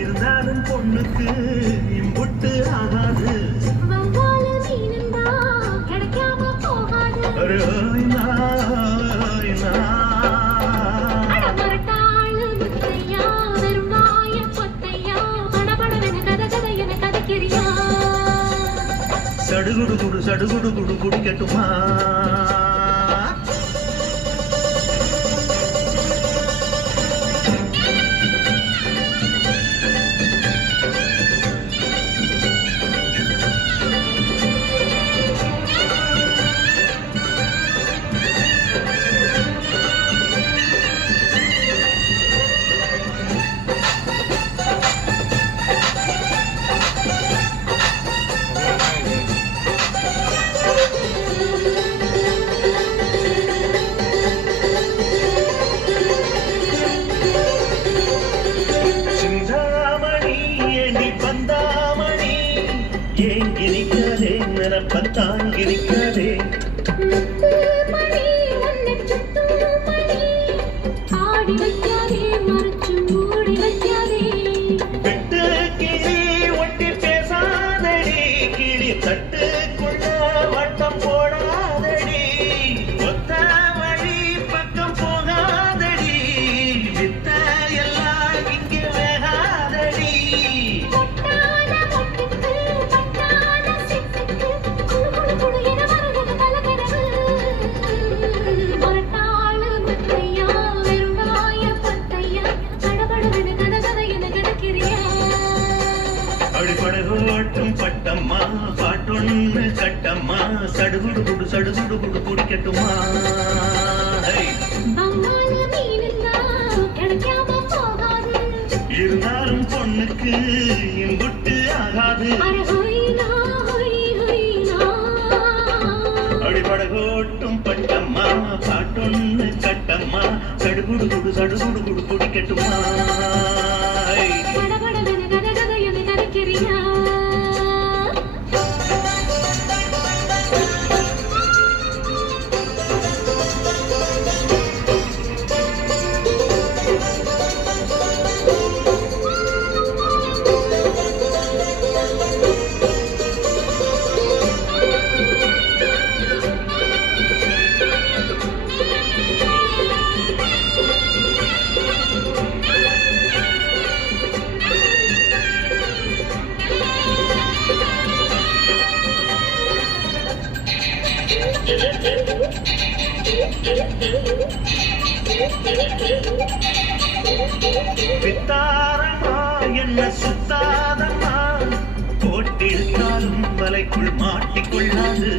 இருந்தாலும் பொண்ணுக்கு இம்புட்டு ஆகாது. சடுகுடு குடு சடுகுடு குடு குடிக்கட்டுமா? பத்தாங்கிருக்காதே ஆடி வைக்காதே மறைச்சு மூடி வைக்காதே வெட்டு கிளி ஒட்டி பேசாதடி கிளி தட்டுக்குள்ள வட்டம் போடாதடி ஒத்த வழி பக்கம் போகாதடி வித்த எல்லாம் இங்கே வேகாதடி அடிப்படகோட்டும் பட்டம்மா பாட்டொன்னு கட்டம்மா சடுகுடு குடு சடுகுடு குடு குடிக்கட்டுமா? இருந்தாலும் பொண்ணுக்கு இம்புட்டு ஆகாது. அடிப்படகோட்டும் பட்டம்மா பாட்டொன்னு கட்டம்மா சடுகுடு குடு சடுகுடு குடு குடிக்கட்டுமா? வித்தாரமா என்ன சுத்தாதம்மா போட்டிருந்தாலும் வலைக்குள் மாட்டிக்கொள்ளாது.